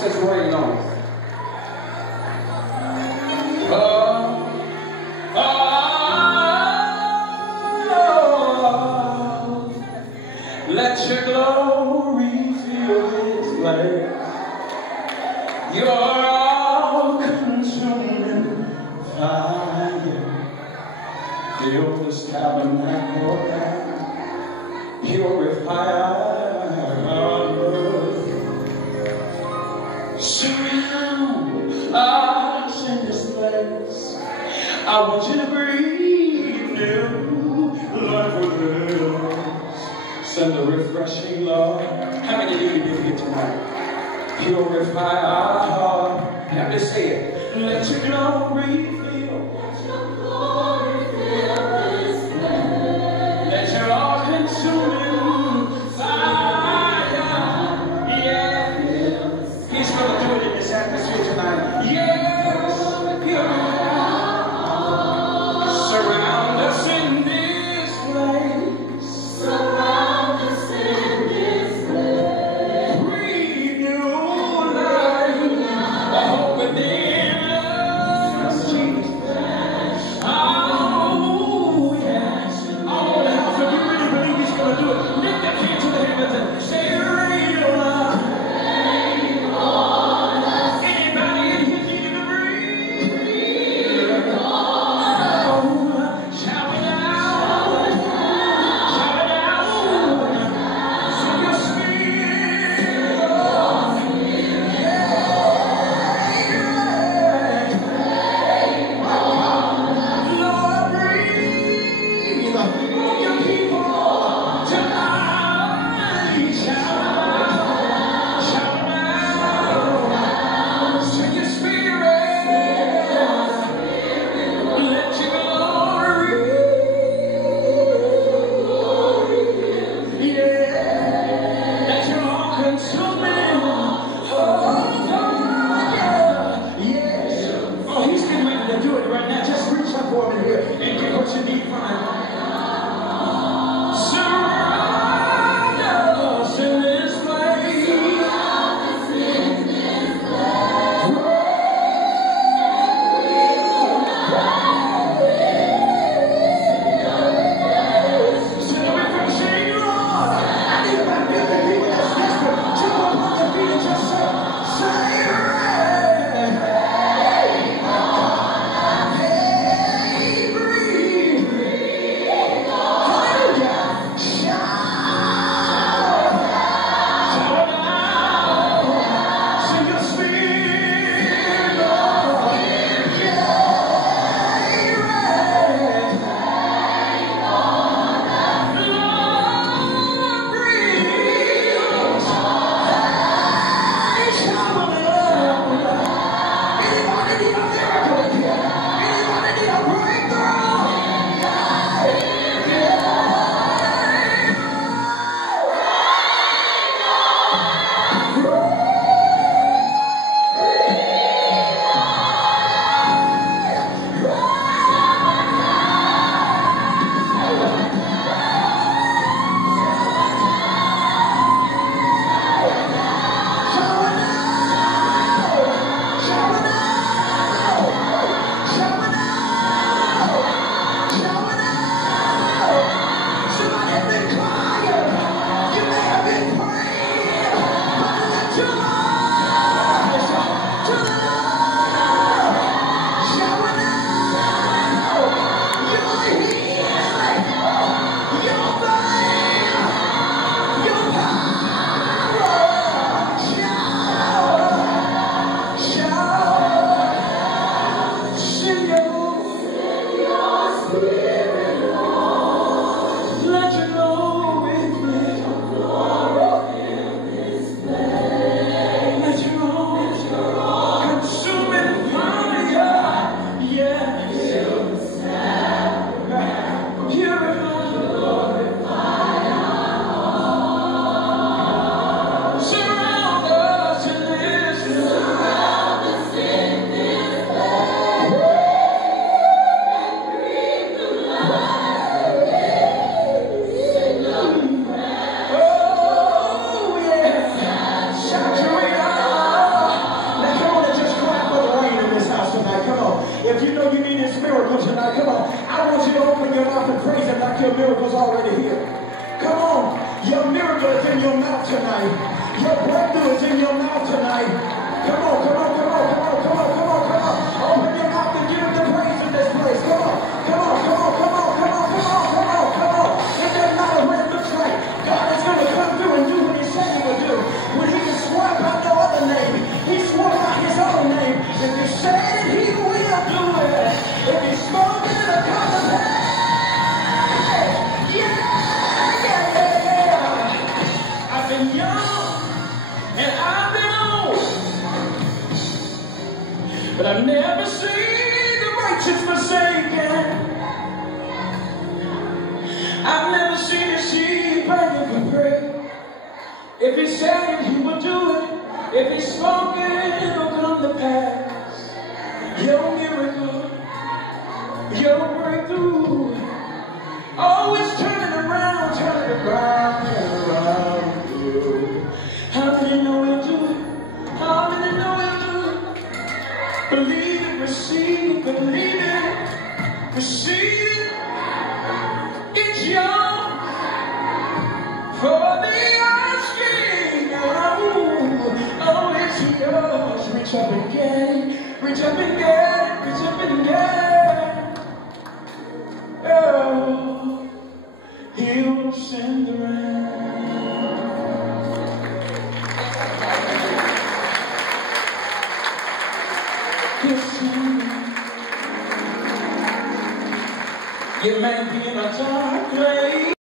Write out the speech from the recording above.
It's just rain on us. Let your glory fill this place. Your all-consuming fire. Fill this tabernacle now. Purify our earth. Surround us in this place. I want you to breathe new life within us. Send the refreshing love. How many of you been here tonight? Purify our heart. Let me say it. Let your glory fill. Let your glory fill this place. Let your all-consuming fire. Yeah. He's going to do it in this atmosphere tonight. Yes. Surround us in this place. Surround us in this place. Breathe new life. Hope within us, Jesus. Oh, yes. All the house, if you really believe He's going to do it, lift that hand to the heavens and say, rain on us. Anybody in here needing to breathe? Breathe on us. Shout it out. Shout it out. Sing your spirit. Lord, breathe on your people tonight. Shout out. Shout out. Sing your spirit. Let your glory. Yeah. Let your all-consuming fire. Yes. Oh, He's getting ready to do it right now. Just reach up for him here and get what you need from him. Surround us in this place. Send the refreshing Lord. I need about 50 people that's desperate. Jump up on your feet and just say, rain. Hey, breathe. Hallelujah. Shout. Shout out. Sing your spirit, Lord. Yeah, rain. Lord, breathe. Hey, shower down. Anybody need a miracle here? Anybody need a breakthrough? Shower down. Shower down. Shower down. Shower down. Somebody has been crying. You may have been praying, but lift your eyes to the Lord. Shower down. Your healing, your faith, your power. Shout, shout, sing your spirit, Lord. Let your glory fill. Let your all-consuming fire, yes, purify. Surround us in this place. your mouth and praise him like your miracle's already here. Come on. Your miracle is in your mouth tonight. Your breakthrough is in your mouth tonight. Come on, come on, come on, come on, come on, come on, come on. Open your mouth and give him the praise in this place. Come on, come on, come on, come on, come on, come on, come on, come on. It doesn't matter what it looks like. God is going to come through and do what he said he would do. When he can swear by no other name, he swore by his own name. If he said it, he will do it. If he spoke it, it'll come to pass. I've been young and I've been old, but I've never seen the righteous forsaken. I've never seen a sheep begging for bread. If he said it, he would do it. If he spoke it, it'll come to pass. Your miracle, your breakthrough, always turning around, turning around, turning around. How many know he'll do it? How many know he'll do it? Believe it, receive it, believe it, receive it. It's yours for the asking. Oh, it's yours. Reach up and get it, reach up and get it, reach up and get it. Oh, he will send the rain. You may be in a dark